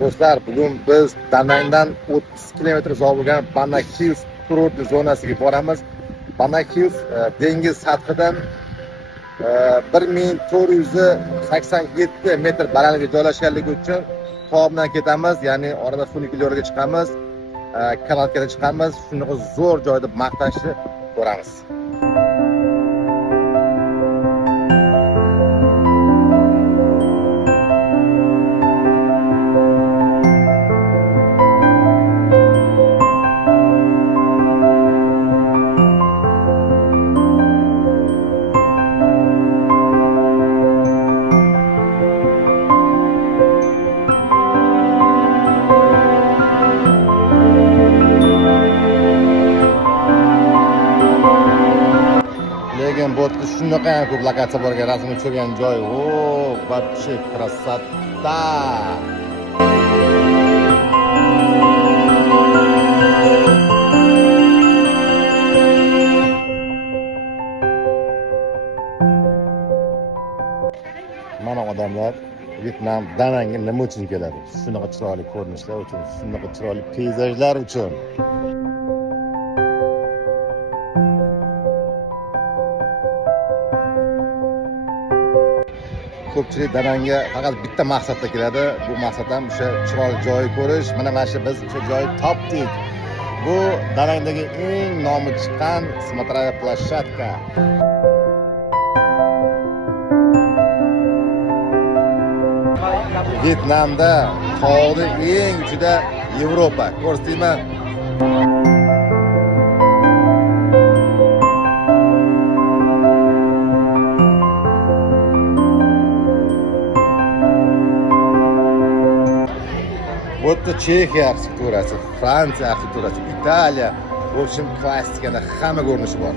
Do'stlar, bugun biz Danangdan 30 kilometr uzoq bo'lgan Bannak Hills kurortli zonasiga boramiz. Bannak Hills dengiz sathidan 1487 metr balandlikda joylashganligi uchun tog' bilan ketamiz, ya'ni orada sun'iy yo'lga chiqamiz, kanalga chiqamiz. Shunaqa zo'r joy deb maqtashni ko'ramiz. Lekin botda shunaqa ham ko'p lokatsiya bor ekan, rasmni tushirgan joy. O, вообще красота! Mana odamlar Vyetnam Danangga nima uchun keladi? Shunaqa chiroyli ko'rinishlar uchun, shunaqa chiroyli peyzajlar uchun. Ko'pchilik Danangga faqat bitta maqsadda keladi. Bu maqsad ham o'sha chiroyli joy ko'rish. Mana shu biz o'sha joyni topdik. Bu Danangdagi eng nomi chiqqan смотровая площадка. Vyetnamda tog'ning eng uchida Yevropa. Ko'rsatdingmi? Вот это Чехия архитектурasi, Fransiya arxitekturasi, Italiya, в общем, klassikada hamma ko'rinishi bor.